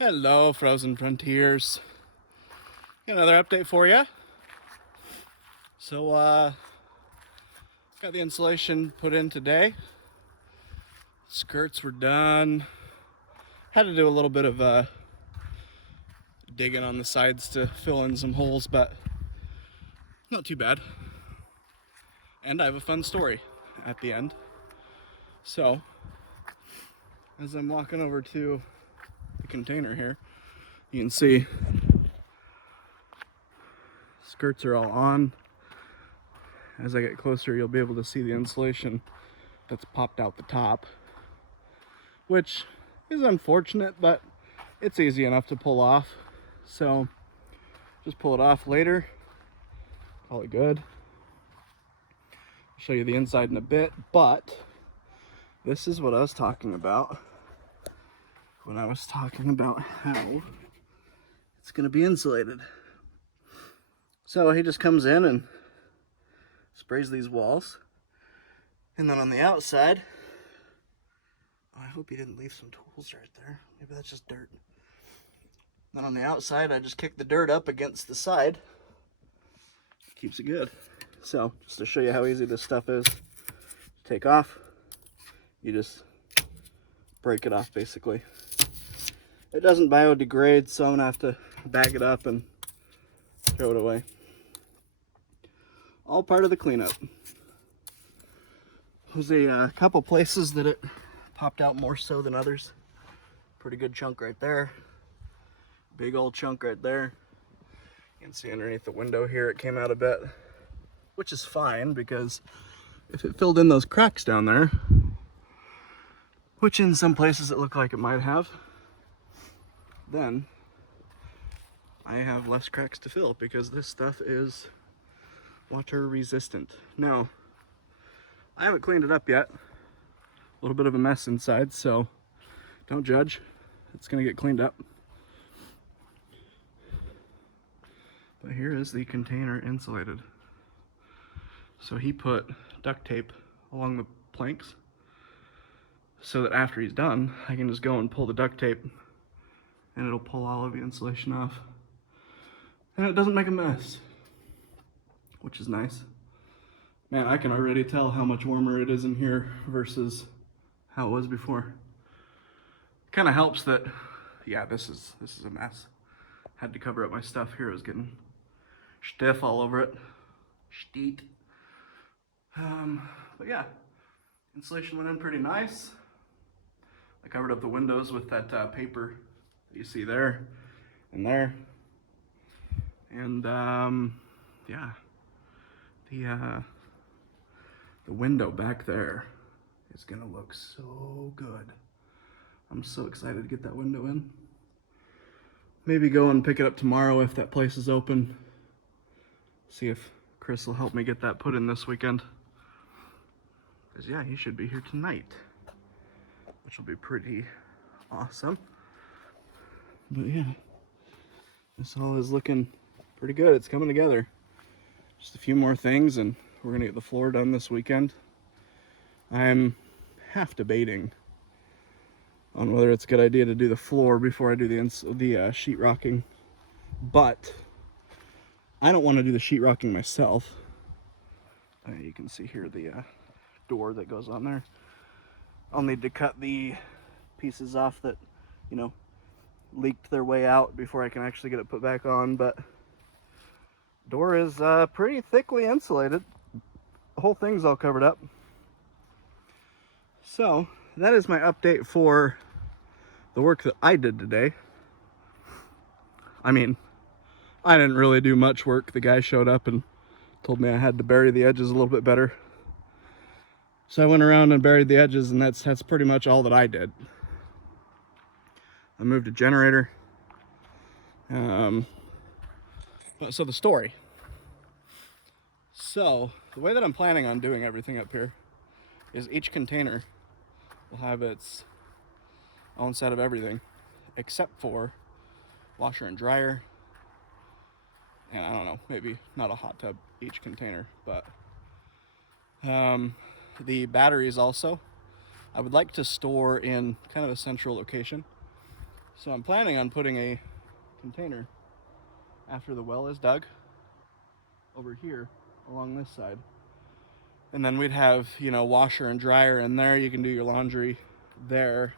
Hello, Frozen Frontiers. Got another update for you. So, got the insulation put in today. Skirts were done. Had to do a little bit of digging on the sides to fill in some holes, but not too bad. And I have a fun story at the end. So, as I'm walking over to the container here, you can see skirts are all on. As I get closer, you'll be able to see the insulation that's popped out the top, which is unfortunate, but it's easy enough to pull off. So just pull it off later, call it good. I'll show you the inside in a bit, but this is what I was talking about when I was talking about how it's going to be insulated. So he just comes in and sprays these walls, and then on the outside, I hope he didn't leave some tools right there. Maybe that's just dirt. Then on the outside, I just kick the dirt up against the side. Keeps it good. So, just to show you how easy this stuff is to take off, you just break it off basically. It doesn't biodegrade, so I'm gonna have to bag it up and throw it away. All part of the cleanup. There's a couple places that it popped out more so than others. Pretty good chunk right there. Big old chunk right there. You can see underneath the window here it came out a bit, which is fine because if it filled in those cracks down there, which in some places it looked like it might have, then I have less cracks to fill because this stuff is water resistant. Now, I haven't cleaned it up yet. A little bit of a mess inside, so don't judge. It's gonna get cleaned up. But here is the container insulated. So he put duct tape along the planks so that after he's done, I can just go and pull the duct tape and it'll pull all of the insulation off. And it doesn't make a mess, which is nice. Man, I can already tell how much warmer it is in here versus how it was before. Kind of helps that, yeah, this is a mess. Had to cover up my stuff here. It was getting stiff all over it. Steet. But yeah, insulation went in pretty nice. I covered up the windows with that paper that you see there and there. And yeah, the window back there is gonna look so good. I'm so excited to get that window in. Maybe go and pick it up tomorrow if that place is open. See if Chris will help me get that put in this weekend. Because yeah, he should be here tonight, which will be pretty awesome. But yeah, this all is looking pretty good. It's coming together. Just a few more things and we're gonna get the floor done this weekend. I'm half debating on whether it's a good idea to do the floor before I do the sheetrocking, but I don't want to do the sheetrocking myself. You can see here the door that goes on there. I'll need to cut the pieces off that, you know, leaked their way out before I can actually get it put back on, but door is pretty thickly insulated. The whole thing's all covered up. So that is my update for the work that I did today. I mean, I didn't really do much work. The guy showed up and told me I had to bury the edges a little bit better. So I went around and buried the edges, and that's pretty much all that I did. I moved a generator. So the story. So the way that I'm planning on doing everything up here is each container will have its own set of everything, except for washer and dryer, and I don't know, maybe not a hot tub each container, but the batteries also I would like to store in kind of a central location So I'm planning on putting a container after the well is dug over here along this side. And then we'd have, you know, washer and dryer in there. You can do your laundry there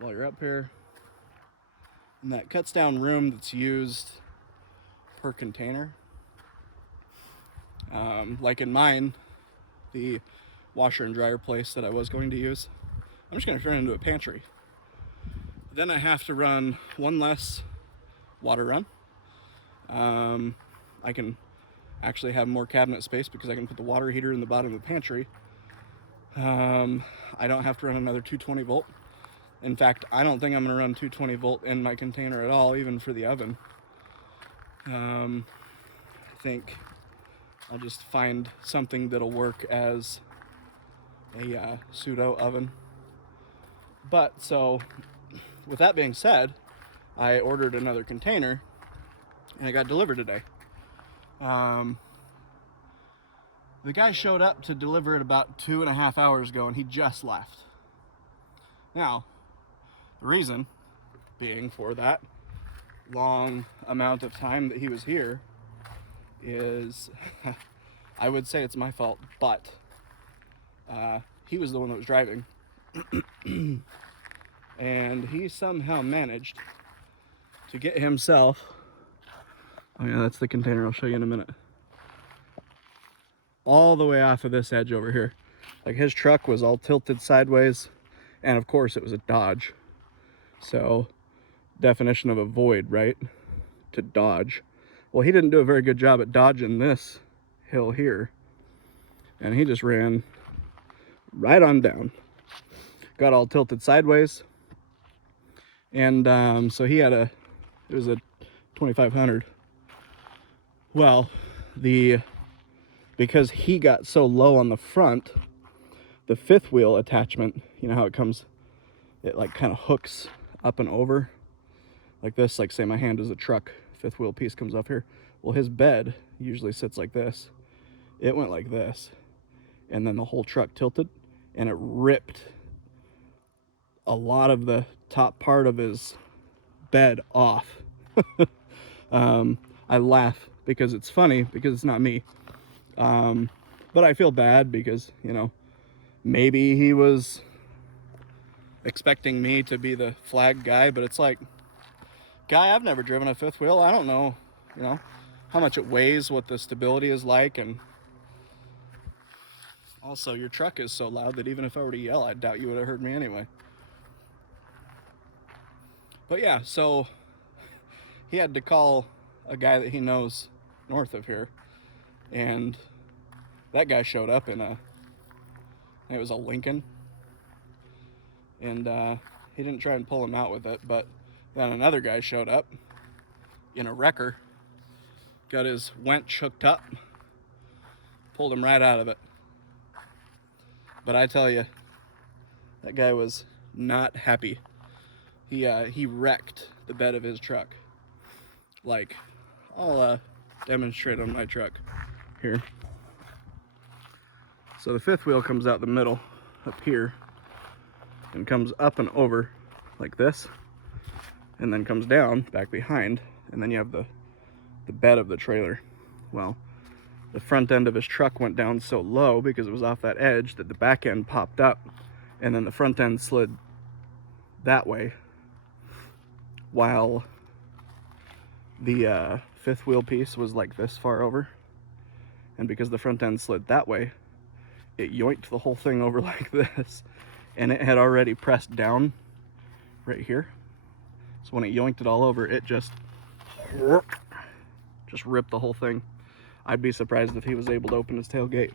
while you're up here. And that cuts down room that's used per container. Like in mine, the washer and dryer place that I was going to use, I'm just going to turn it into a pantry. Then I have to run one less water run. I can actually have more cabinet space because I can put the water heater in the bottom of the pantry. I don't have to run another 220 volt. In fact, I don't think I'm going to run 220 volt in my container at all, even for the oven. I think I'll just find something that'll work as a pseudo oven. But so, with that being said, I ordered another container and it got delivered today. The guy showed up to deliver it about 2.5 hours ago and he just left. Now, the reason being for that long amount of time that he was here is, I would say it's my fault, but he was the one that was driving. And he somehow managed to get himself, oh yeah, that's the container, I'll show you in a minute, all the way off of this edge over here. Like his truck was all tilted sideways, and of course it was a Dodge. So, definition of avoid, right? To dodge. Well, he didn't do a very good job at dodging this hill here. And he just ran right on down. Got all tilted sideways. And so he had it was a 2500. Well, because he got so low on the front, the fifth wheel attachment, you know how it comes, it like kind of hooks up and over like this, like say my hand is a truck, fifth wheel piece comes up here. Well, his bed usually sits like this. It went like this, and then the whole truck tilted, and it ripped a lot of the top part of his bed off. I laugh because it's funny, because it's not me. But I feel bad because, you know, maybe he was expecting me to be the flag guy, but it's like, guy, I've never driven a fifth wheel. I don't know, you know, how much it weighs, what the stability is like, and also your truck is so loud that even if I were to yell, I doubt you would have heard me anyway. But yeah, so he had to call a guy that he knows north of here, and that guy showed up in it was a Lincoln, and he didn't try and pull him out with it, but then another guy showed up in a wrecker, got his winch hooked up, pulled him right out of it. But I tell you, that guy was not happy. He wrecked the bed of his truck. Like, I'll demonstrate on my truck here. So the fifth wheel comes out the middle up here and comes up and over like this, and then comes down back behind, and then you have the bed of the trailer. Well, the front end of his truck went down so low because it was off that edge that the back end popped up, and then the front end slid that way, while the fifth wheel piece was like this far over. And because the front end slid that way, it yoinked the whole thing over like this, and it had already pressed down right here. So when it yoinked it all over, it just ripped the whole thing. I'd be surprised if he was able to open his tailgate.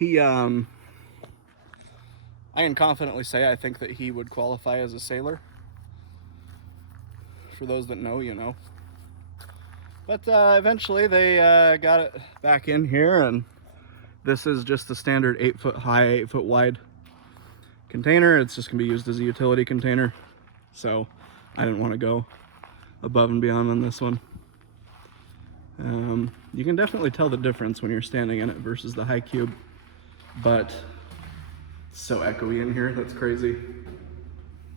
I can confidently say I think that he would qualify as a sailor. For those that know, you know. But eventually they got it back in here, and this is just a standard 8 foot high, 8 foot wide container. It's just gonna be used as a utility container. So I didn't want to go above and beyond on this one. You can definitely tell the difference when you're standing in it versus the high cube, but it's so echoey in here, that's crazy.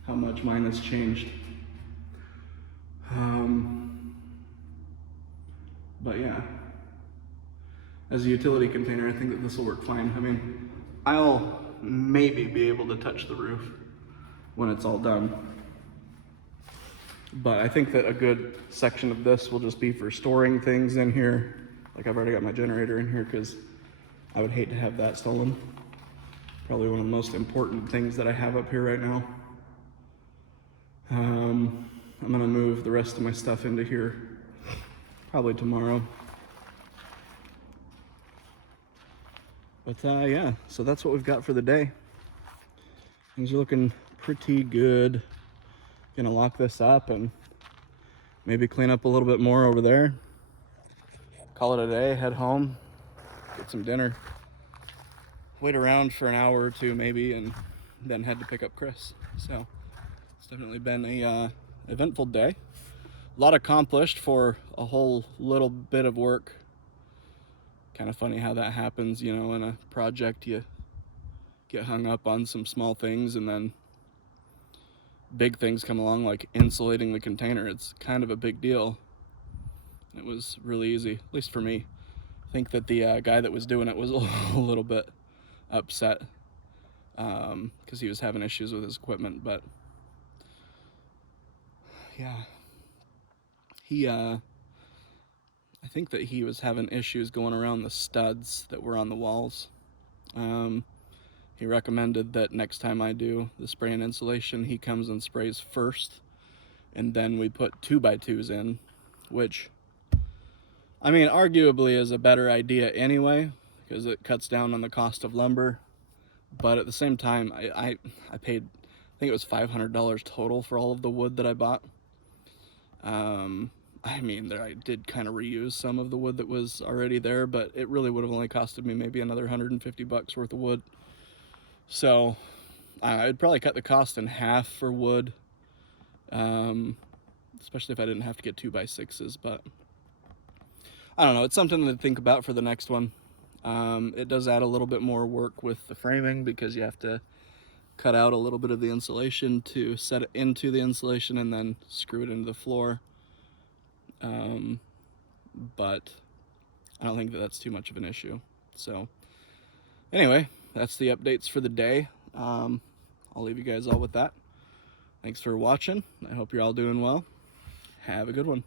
how much mine has changed. But yeah, as a utility container, I think that this will work fine. I mean, I'll maybe be able to touch the roof when it's all done. But I think that a good section of this will just be for storing things in here. Like I've already got my generator in here because I would hate to have that stolen. Probably one of the most important things that I have up here right now. I'm gonna move the rest of my stuff into here probably tomorrow. But yeah, so that's what we've got for the day. Things are looking pretty good. Gonna lock this up and maybe clean up a little bit more over there. Call it a day, head home, get some dinner, wait around for an hour or two maybe, and then head to pick up Chris. So it's definitely been a eventful day. A lot accomplished for a whole little bit of work. Kind of funny how that happens, you know, in a project you get hung up on some small things and then big things come along like insulating the container. It's kind of a big deal. It was really easy, at least for me. I think that the guy that was doing it was a little bit upset because he was having issues with his equipment, but yeah, I think that he was having issues going around the studs that were on the walls. He recommended that next time I do the spray and insulation, he comes and sprays first, and then we put 2x2s in, which, I mean, arguably is a better idea anyway, because it cuts down on the cost of lumber. But at the same time, I paid, I think it was $500 total for all of the wood that I bought. I mean, I did kind of reuse some of the wood that was already there, but it really would have only costed me maybe another $150 worth of wood. So I'd probably cut the cost in half for wood, especially if I didn't have to get 2x6s, but I don't know, it's something to think about for the next one. It does add a little bit more work with the framing because you have to cut out a little bit of the insulation to set it into the insulation and then screw it into the floor. But I don't think that that's too much of an issue. So anyway, that's the updates for the day. I'll leave you guys all with that. Thanks for watching. I hope you're all doing well. Have a good one.